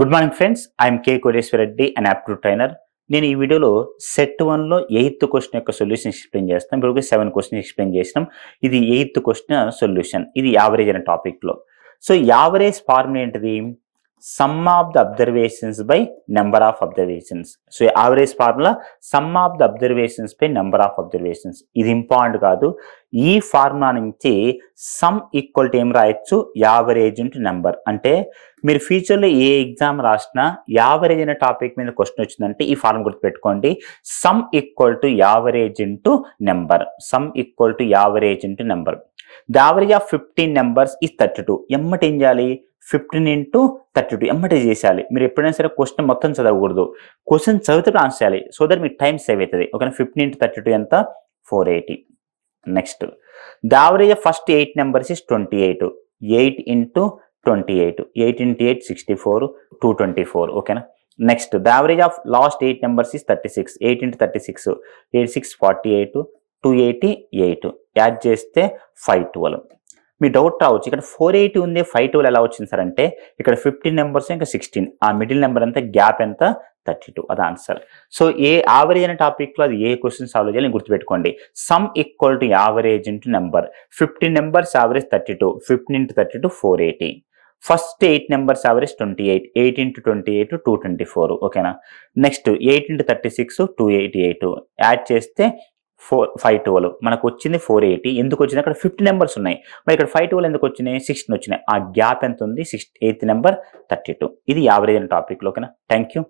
Good morning friends, I'm K Koteswara Reddy and aptitude trainer. నేను ఈ వీడియోలో సెట్ 1లో 8th క్వశ్చన్ యొక్క సొల్యూషన్ ఎక్స్ప్లెయిన్ చేస్తాను. ఇప్పుడు 7 క్వశ్చన్ ఎక్స్ప్లెయిన్ చేసినాం. ఇది 8th క్వశ్చన్ సొల్యూషన్. ఇది యావరేజ్ అనే టాపిక్లో. సో యావరేజ్ ఫార్ములా ఏంటిది? Some of the observations by number of observations. So average formula some of the observations by number of observations. ఇది ఇంపార్టెంట్ కాదు. ఈ ఫార్ములా నుంచి సమ్ ఈక్వల్ టు ఏం రాయొచ్చు? Average into number. అంటే మీరు ఫ్యూచర్లో ఏ ఎగ్జామ్ రాసినా యావరేజ్ అనే టాపిక్ మీద క్వశ్చన్ వచ్చిందంటే ఈ ఫార్ములా గుర్తుపెట్టుకోండి. Sum equal to average into number. Sum equal to average into number. The average of 15 numbers is 32. ఎమ్మటి ఏం చేయాలి? 15 ఇంటూ 32 ఎమ్మటే చేసేయాలి. మీరు ఎప్పుడైనా సరే క్వశ్చన్ మొత్తం చదవకూడదు. క్వశ్చన్ చదివితే ఆన్సర్ చేయాలి. సో దట్ మీకు టైం సేవ్ అవుతుంది. ఓకేనా? 15 ఇంటూ 32 ఎంత? 480. Next, the average of first 8 numbers is 28. 8 into 28. 8 into 8 64. 224. ఓకేనా? Next, the average of last 8 numbers is 36. 8 into 36. 8 6 48. 288. Add చేస్తే 512. మీ డౌట్ రావచ్చు, ఇక్కడ 480 ఉంది, 512 ఎలా వచ్చింది సార్ అంటే, ఇక్కడ 15 నెంబర్స్ ఇంకా 16, ఆ మిడిల్ నెంబర్ ఎంత, గ్యాప్ ఎంత, 32. అది ఆన్సర్. సో ఏ యావరేజ్ అనే టాపిక్లో అది ఏ క్వశ్చన్ సాల్వ్ చేయాలి గుర్తుపెట్టుకోండి. Sum equal to average into number. 15 numbers average 32. 15 into 32 480. First 8 numbers average 28. 8 into 28 224. ఓకేనా? Next 8 into 36 288. యాడ్ చేస్తే 512. మనకు వచ్చింది 480. ఎందుకు వచ్చింది? అక్కడ 50 నెంబర్స్ ఉన్నాయి. మరి ఇక్కడ 512 ఎందుకు వచ్చినాయి? 16 వచ్చినాయి. ఆ గ్యాప్ ఎంత ఉంది? 8th number 32. ఇది యావరేజ్ అనే టాపిక్లో. ఓకేనా? Thank you.